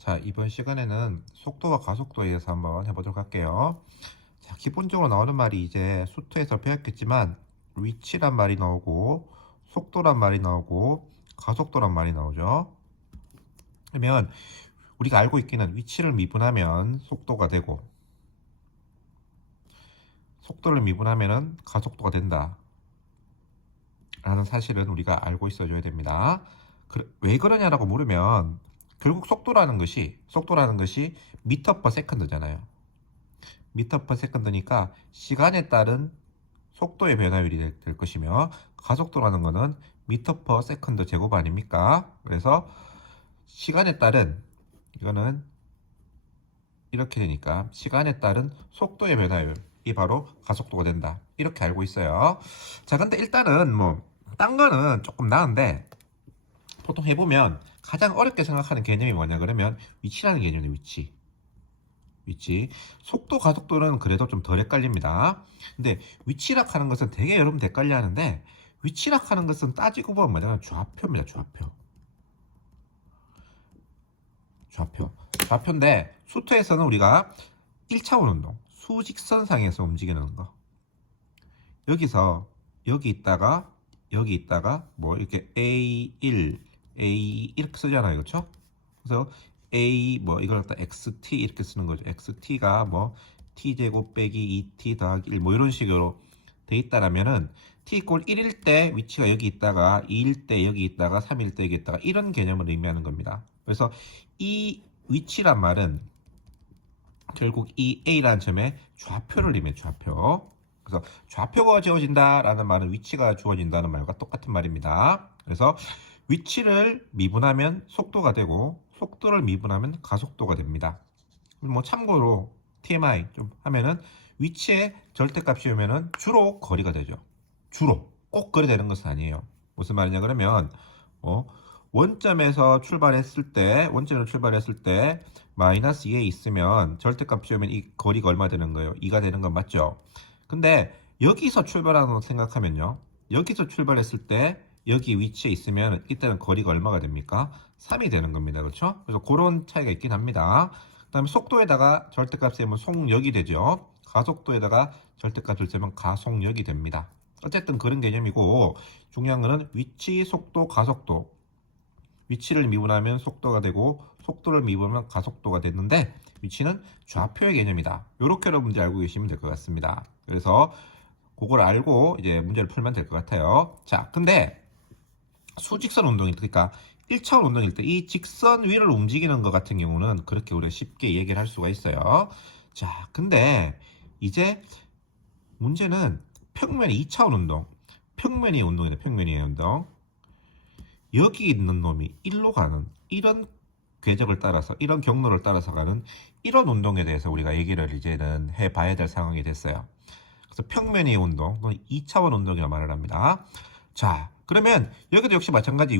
자, 이번 시간에는 속도와 가속도에 대해서 한번 해보도록 할게요. 자, 기본적으로 나오는 말이 이제 수트에서 배웠겠지만 위치란 말이 나오고 속도란 말이 나오고 가속도란 말이 나오죠. 그러면 우리가 알고 있기는 위치를 미분하면 속도가 되고 속도를 미분하면 가속도가 된다 라는 사실은 우리가 알고 있어줘야 됩니다. 왜 그러냐라고 물으면 결국 속도라는 것이 미터 퍼 세컨드잖아요. 미터 퍼 세컨드니까 시간에 따른 속도의 변화율이 될 것이며, 가속도라는 것은 미터 퍼 세컨드 제곱 아닙니까? 그래서 시간에 따른, 이거는 이렇게 되니까 시간에 따른 속도의 변화율이 바로 가속도가 된다, 이렇게 알고 있어요. 자, 근데 일단은 딴 거는 조금 나은데, 보통 해보면 가장 어렵게 생각하는 개념이 뭐냐 그러면 위치라는 개념이에요. 위치. 속도, 가속도는 그래도 좀 덜 헷갈립니다. 근데 위치락 하는 것은 되게 여러분 헷갈려 하는데, 위치락 하는 것은 따지고 보면 뭐냐면 좌표입니다. 좌표인데 수트에서는 우리가 1차원 운동, 수직선상에서 움직이는 거, 여기서 여기 있다가 뭐 이렇게 A1, A 이렇게 쓰잖아요. 그렇죠? 그래서 A 뭐 이걸 갖다 XT 이렇게 쓰는 거죠. XT가 뭐 T제곱 빼기 2T 더하기 1 뭐 이런 식으로 돼 있다라면은 T 이꼴 1일 때 위치가 여기 있다가 2일 때 여기 있다가 3일 때 여기 있다가 이런 개념을 의미하는 겁니다. 그래서 이 위치란 말은 결국 이 A라는 점에 좌표를 의미해요. 좌표. 그래서 좌표가 주어진다라는 말은 위치가 주어진다는 말과 똑같은 말입니다. 그래서 위치를 미분하면 속도가 되고 속도를 미분하면 가속도가 됩니다. 뭐 참고로 TMI 좀 하면은 위치의 절대값이 오면은 주로 거리가 되죠. 주로 꼭 거리 되는 것은 아니에요. 무슨 말이냐 그러면 원점에서 출발했을 때 마이너스 2에 있으면 절대값이 오면 이 거리가 얼마 되는 거예요? 2가 되는 건 맞죠? 근데 여기서 출발하는 거 생각하면요, 여기서 출발했을 때 여기 위치에 있으면 이때는 거리가 얼마가 됩니까? 3이 되는 겁니다. 그렇죠? 그래서 그런 차이가 있긴 합니다. 그 다음에 속도에다가 절대값 세면 속력이 되죠. 가속도에다가 절대값을 세면 가속력이 됩니다. 어쨌든 그런 개념이고, 중요한 거는 위치, 속도, 가속도. 위치를 미분하면 속도가 되고 속도를 미분하면 가속도가 됐는데, 위치는 좌표의 개념이다. 이렇게 여러분들이 알고 계시면 될 것 같습니다. 그래서 그걸 알고 이제 문제를 풀면 될 것 같아요. 자, 근데 수직선 운동이, 그러니까 1차원 운동일 때 이 직선 위를 움직이는 것 같은 경우는 그렇게 우리가 쉽게 얘기를 할 수가 있어요. 자, 근데 이제 문제는 평면이 2차원 운동, 평면이 운동이다. 평면이 운동. 여기 있는 놈이 일로 가는 이런 궤적을 따라서, 이런 경로를 따라서 가는 이런 운동에 대해서 우리가 얘기를 이제는 해봐야 될 상황이 됐어요. 그래서 평면의 운동, 또는 2차원 운동이라고 말을 합니다. 자, 그러면 여기도 역시 마찬가지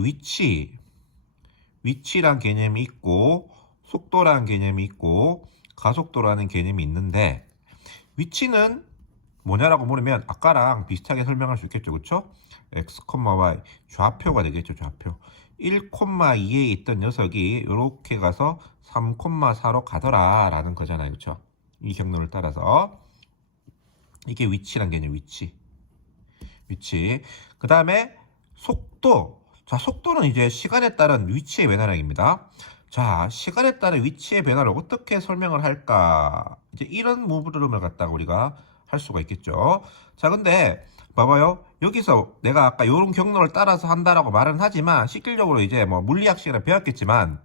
위치란 개념이 있고 속도라는 개념이 있고 가속도라는 개념이 있는데, 위치는 뭐냐라고 물으면 아까랑 비슷하게 설명할 수 있겠죠. 그렇죠? x, y 좌표가 되겠죠. 좌표. 1,2에 있던 녀석이 이렇게 가서 3,4로 가더라 라는 거잖아요. 그렇죠? 이 경로를 따라서. 이게 위치란 개념. 위치. 그 다음에 속도. 자, 속도는 이제 시간에 따른 위치의 변화량입니다. 자, 시간에 따른 위치의 변화를 어떻게 설명을 할까? 이제 이런 무브름을 갖다가 우리가 할 수가 있겠죠. 자, 근데 봐봐요. 여기서 내가 아까 이런 경로를 따라서 한다라고 말은 하지만, 실질적으로 이제 뭐 물리학 시간에 배웠겠지만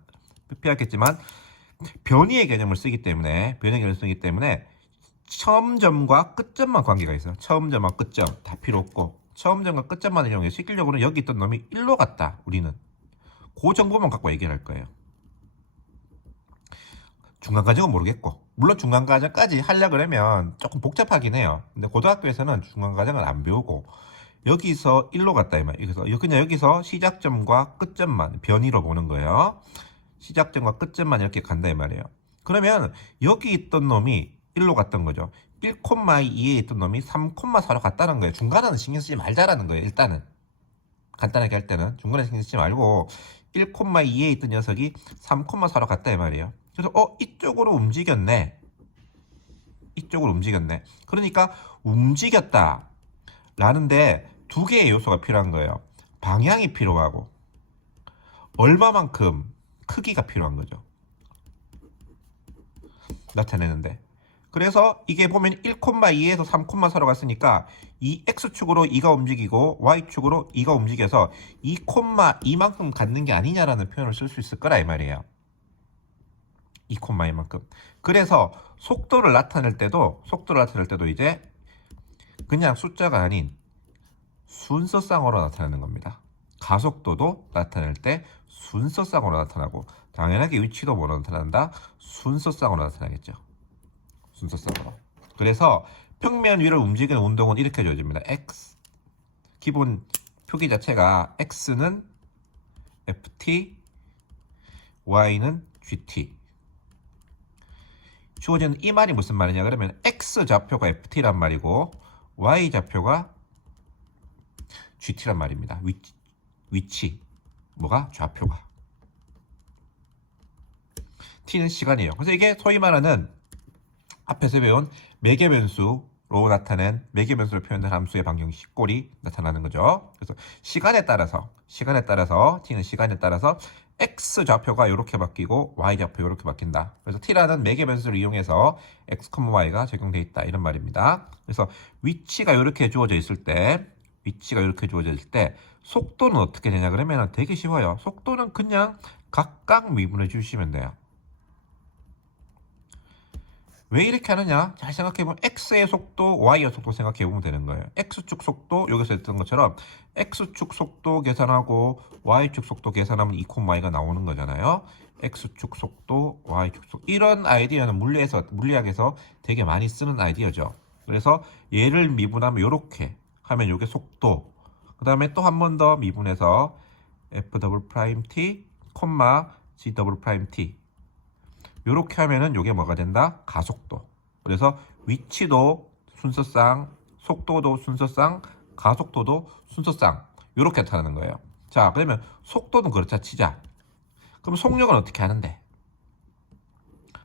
변이의 개념을 쓰기 때문에 처음점과 끝점만 관계가 있어요. 처음점과 끝점 다 필요 없고, 처음점과 끝점만의 경우에 실질적으로는 여기 있던 놈이 1로 갔다. 우리는 그 정보만 갖고 얘기를 할 거예요. 중간 과정은 모르겠고, 물론 중간 과정까지 하려 그러면 조금 복잡하긴 해요. 근데 고등학교에서는 중간 과정을 안 배우고 여기서 1로 갔다 이 말이에요. 그래서 그냥 여기서 시작점과 끝점만 변이로 보는 거예요. 시작점과 끝점만 이렇게 간다 이 말이에요. 그러면 여기 있던 놈이 1로 갔던 거죠. 1,2에 있던 놈이 3,4로 갔다는 거예요. 중간에는 신경 쓰지 말자라는 거예요. 일단은 간단하게 할 때는 중간에 신경 쓰지 말고 1,2에 있던 녀석이 3,4로 갔다 이 말이에요. 그래서 이쪽으로 움직였네. 이쪽으로 움직였네. 그러니까 움직였다 라는데 두 개의 요소가 필요한 거예요. 방향이 필요하고 얼마만큼 크기가 필요한 거죠. 나타내는데. 그래서 이게 보면 1,2에서 3,4로 갔으니까 이 X축으로 2가 움직이고 Y축으로 2가 움직여서 2,2만큼 갖는 게 아니냐라는 표현을 쓸 수 있을 거라 이 말이에요. 2,2만큼. 그래서 속도를 나타낼 때도 이제 그냥 숫자가 아닌 순서쌍으로 나타내는 겁니다. 가속도도 나타낼 때 순서쌍으로 나타나고 당연하게 위치도 뭐로 나타난다? 순서쌍으로 나타나겠죠. 순서쌍으로. 그래서 평면 위를 움직이는 운동은 이렇게 주어집니다. X 기본 표기 자체가 X는 FT, Y는 GT. 주어지는 이 말이 무슨 말이냐 그러면 X 좌표가 FT란 말이고 Y 좌표가 GT란 말입니다. 위치 뭐가? 좌표가. T는 시간이에요. 그래서 이게 소위 말하는 앞에서 배운 매개변수로 나타낸 매개변수로 표현된 함수의 방정식 꼴이 나타나는 거죠. 그래서 시간에 따라서 T는 시간에 따라서 X 좌표가 이렇게 바뀌고 Y 좌표 이렇게 바뀐다. 그래서 T라는 매개변수를 이용해서 X, Y가 적용되어 있다 이런 말입니다. 그래서 위치가 이렇게 주어져 있을 때 속도는 어떻게 되냐 그러면 되게 쉬워요. 속도는 그냥 각각 미분해 주시면 돼요. 왜 이렇게 하느냐? 잘 생각해보면 X의 속도, Y의 속도 생각해보면 되는 거예요. X축 속도, 여기서 했던 것처럼 X축 속도 계산하고 Y축 속도 계산하면 2,Y가 나오는 거잖아요. X축 속도, Y축 속도. 이런 아이디어는 물리학에서 되게 많이 쓰는 아이디어죠. 그래서 얘를 미분하면 이렇게 하면 이게 속도. 그 다음에 또 한 번 더 미분해서 F'T, G'T. 이렇게 하면은 이게 뭐가 된다? 가속도. 그래서 위치도 순서쌍, 속도도 순서쌍, 가속도도 순서쌍. 이렇게 나타나는 거예요. 자, 그러면 속도는 그렇다 치자. 그럼 속력은 어떻게 하는데?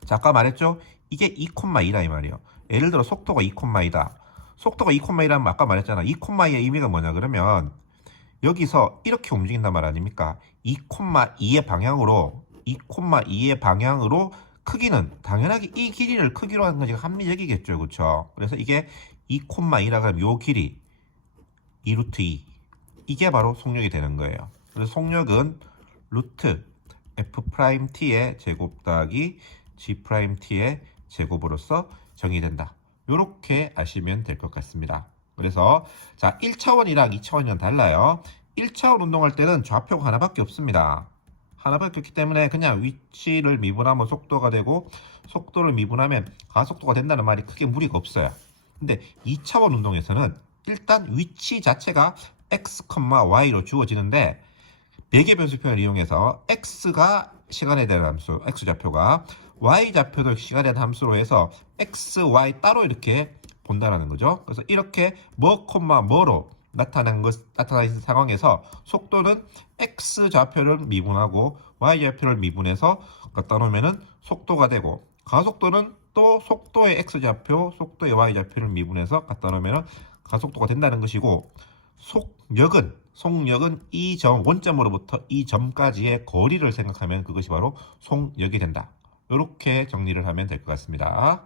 자, 아까 말했죠? 이게 2,2라 이 말이에요. 예를 들어 속도가 2,2다. 속도가 2,2라면 아까 말했잖아. 2,2의 의미가 뭐냐 그러면 여기서 이렇게 움직인단 말 아닙니까? 2,2의 방향으로 크기는 당연하게 이 길이를 크기로 하는 것이 합리적이겠죠. 그렇죠? 그래서 이게 2,2라고 하면 요 길이 2루트 2 이게 바로 속력이 되는 거예요. 그래서 속력은 루트 F'T의 제곱 더하기 G'T의 제곱으로서 정의된다. 이렇게 아시면 될 것 같습니다. 그래서 자 1차원이랑 2차원이랑 달라요. 1차원 운동할 때는 좌표가 하나밖에 없습니다. 하나밖에 없기 때문에 그냥 위치를 미분하면 속도가 되고 속도를 미분하면 가속도가 된다는 말이 크게 무리가 없어요. 근데 2차원 운동에서는 일단 위치 자체가 X, Y로 주어지는데 매개변수 표현을 이용해서 X가 시간에 대한 함수, X 좌표가 Y 좌표도 시간에 대한 함수로 해서 X, Y 따로 이렇게 본다는 거죠. 그래서 이렇게 뭐로 나타나 있는 상황에서 속도는 X 좌표를 미분하고 Y 좌표를 미분해서 갖다 놓으면은 속도가 되고 가속도는 또 속도의 X 좌표, 속도의 Y 좌표를 미분해서 갖다 놓으면은 가속도가 된다는 것이고 속력은 이 점, 원점으로부터 이 점까지의 거리를 생각하면 그것이 바로 속력이 된다. 이렇게 정리를 하면 될 것 같습니다.